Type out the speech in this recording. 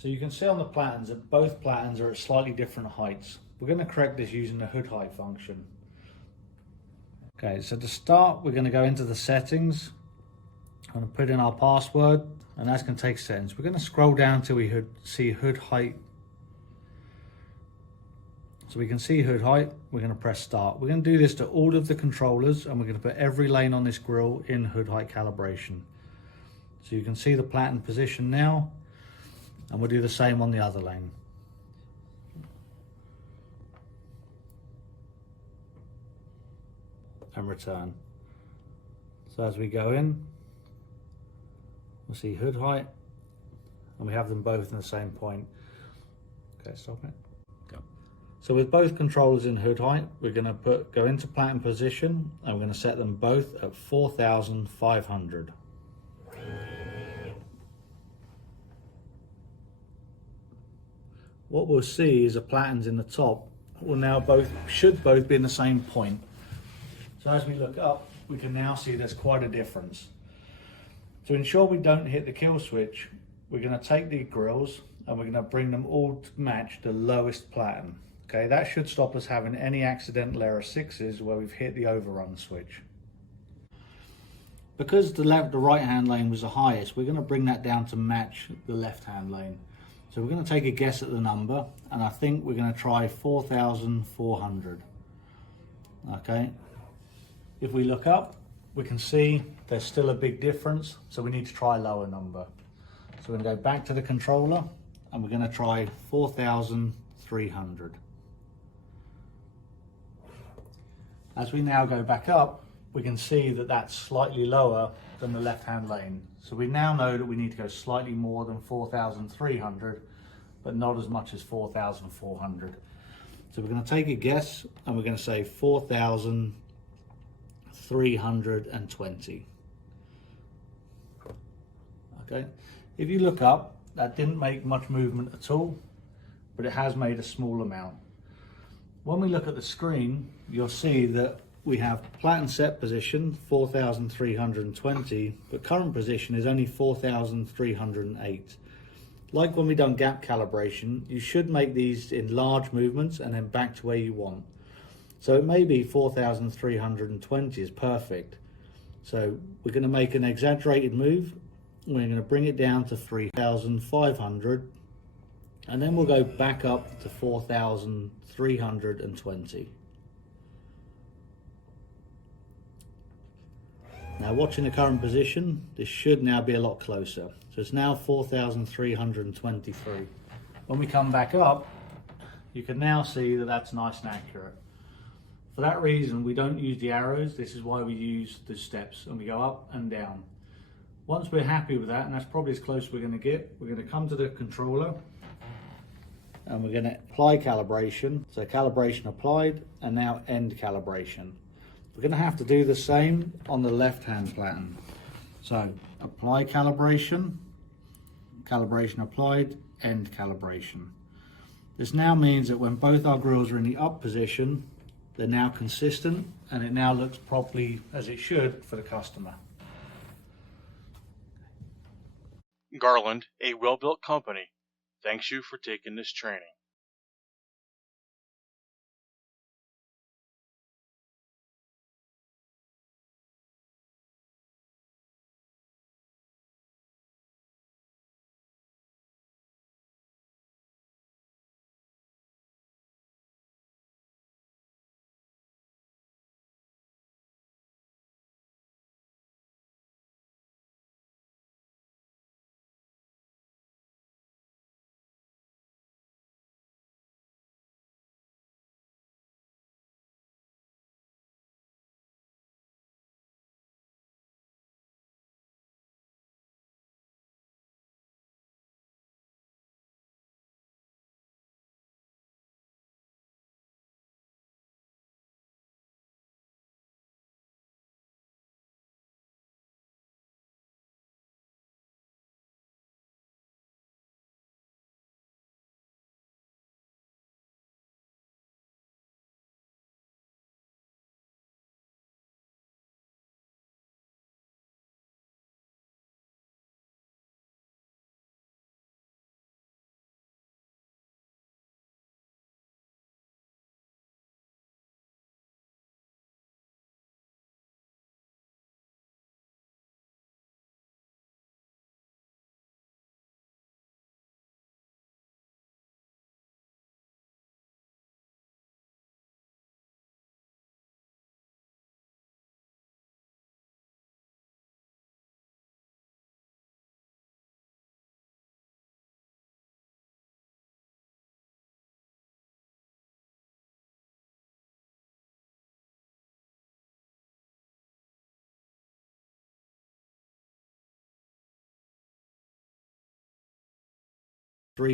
So you can see on the platens that both platens are at slightly different heights. We're going to correct this using the hood height function. Okay, so to start, we're going to go into the settings. I'm going to put in our password, and that's going to take settings. We're going to scroll down till we see hood height. So we can see hood height. We're going to press start. We're going to do this to all of the controllers, and we're going to put every lane on this grill in hood height calibration. So you can see the platen position now, and we'll do the same on the other lane. And return. So as we go in, we'll see hood height, and we have them both in the same point. Okay, stop it. Go. So with both controllers in hood height, we're going to go into platen position, and we're going to set them both at 4,500. What we'll see is the platens in the top will now should both be in the same point. So as we look up, we can now see there's quite a difference. To ensure we don't hit the kill switch, we're going to take the grills and we're going to bring them all to match the lowest platen. Okay, that should stop us having any accidental error 6s where we've hit the overrun switch. Because the right hand lane was the highest, we're going to bring that down to match the left hand lane. So we're going to take a guess at the number, and I think we're going to try 4,400. Okay. If we look up, we can see there's still a big difference, so we need to try a lower number. So we're going to go back to the controller, and we're going to try 4,300. As we now go back up, we can see that that's slightly lower than the left-hand lane. So we now know that we need to go slightly more than 4,300, but not as much as 4,400. So we're going to take a guess, and we're going to say 4,320. Okay, if you look up, that didn't make much movement at all, but it has made a small amount. When we look at the screen, you'll see that we have platen set position 4,320, but current position is only 4,308. Like when we done gap calibration, you should make these in large movements and then back to where you want. So it may be 4,320 is perfect. So we're going to make an exaggerated move. We're going to bring it down to 3,500, and then we'll go back up to 4,320. Now watching the current position, this should now be a lot closer. So it's now 4,323. When we come back up, you can now see that that's nice and accurate. For that reason, we don't use the arrows. This is why we use the steps, and we go up and down. Once we're happy with that, and that's probably as close as we're going to get, we're going to come to the controller and we're going to apply calibration. So calibration applied, and now end calibration. We're going to have to do the same on the left-hand platen. So apply calibration, calibration applied, end calibration. This now means that when both our grills are in the up position, they're now consistent, and it now looks properly as it should for the customer. Garland, a well-built company, thanks you for taking this training.